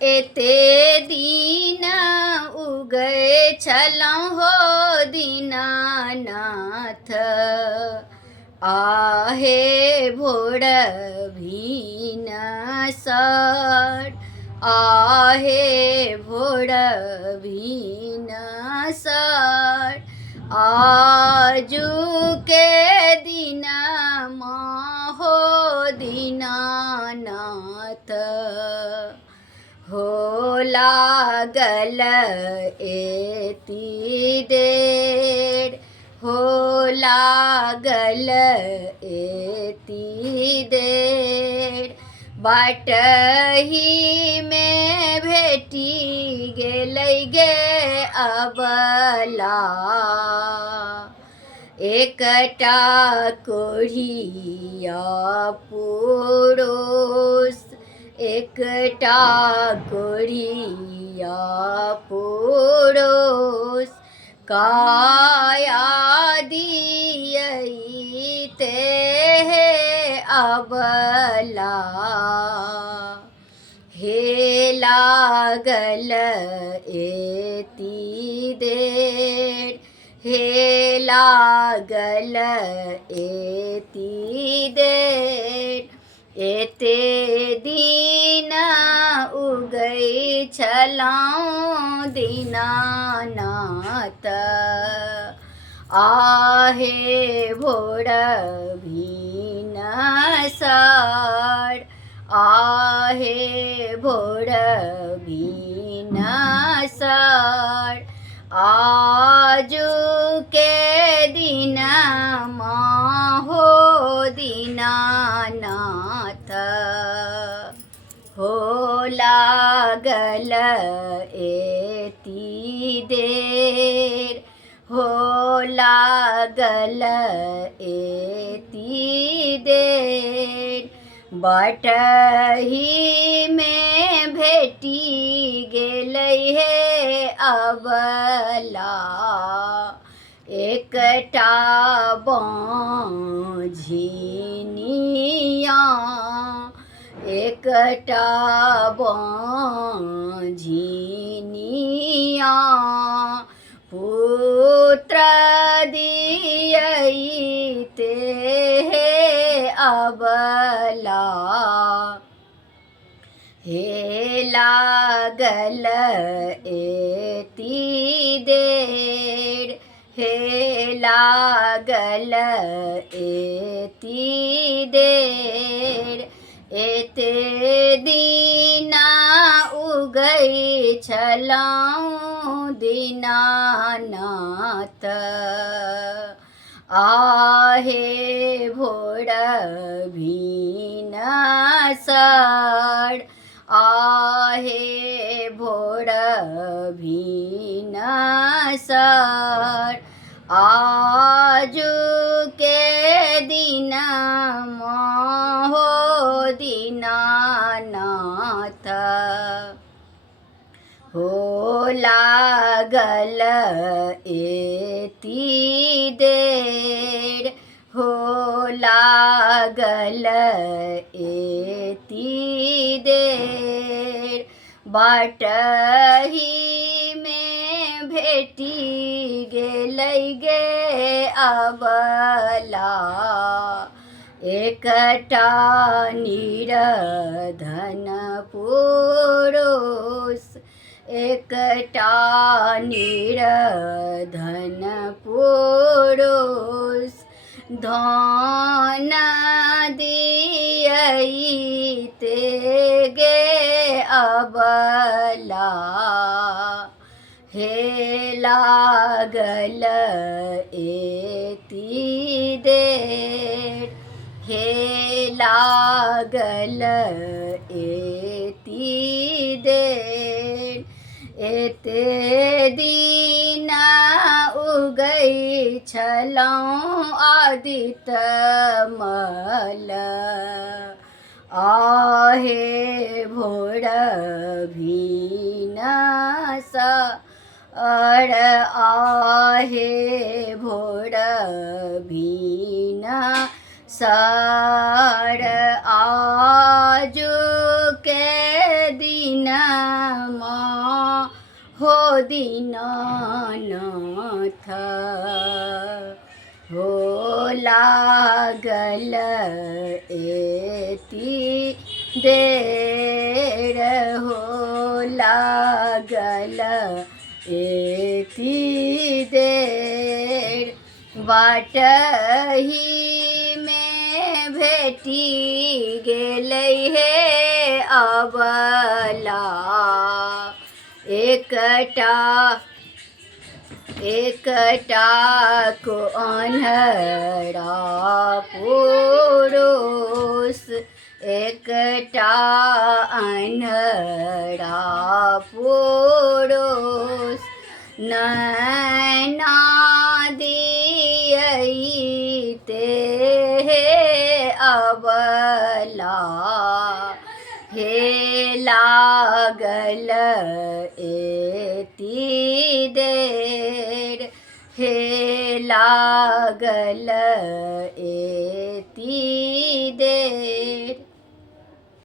एते दीन उगै छलहुँ हो दीनानाथ। आहे भोर भिनसर, आहे भोर भिनसर। आजू के दिन हो दीनानाथ। हो लागल एती देर, हो लागल एती देर। बाटही में भेटी गेलै गे अबला। एकटा कोढ़िया पुरुष, एकटा कोढ़िया पुरुष। काया दियैते हे अबला। हे लागल एती देर, हे लागल एती देर। एते दिन उगै छलहुँ दीनानाथ। आहे भोर भिनसर, आहे भोर भिनसर। आजू के दिन हो दीनानाथ। हो लागल एती देर, हो लागल एती देर। बाटही में भेटी गेलै हे अबला। एकटा बाँझिनिया, एकटा बाँझिनिया। पुत्र दियैते हे अबला। हे लागल एती देर, हे लागल एती देर। एते दिन उगै छलहुँ दीनानाथ। आहे भोर भिनसर, आहे भोर भिनसर। आजू के दिन हो दीनानाथ। हो लागल एती देर, हो लागल एती देर। बाटही में भेटी गेलै गे अबला। एकटा निर्धन पुरुष, एकटा निर्धन पुरुष। धन दियैते गे अबला। हे लागल एती देर, हे लागल एती देर। एते दिन उगै छलहुँ आदित्य मल। आहे भोर भिनसर, आहे भोर भिनसर। सर आजु के दिनमा हो दीनानाथ हो लागल एती देर हो लागल एती देर बाटही में भेटी गेलै हे अबला एकटा को अन्हरा पुरुष एकटा अन्हरा पुरुष नैना दियैते हे अबला हे लागल एती देर हे लागल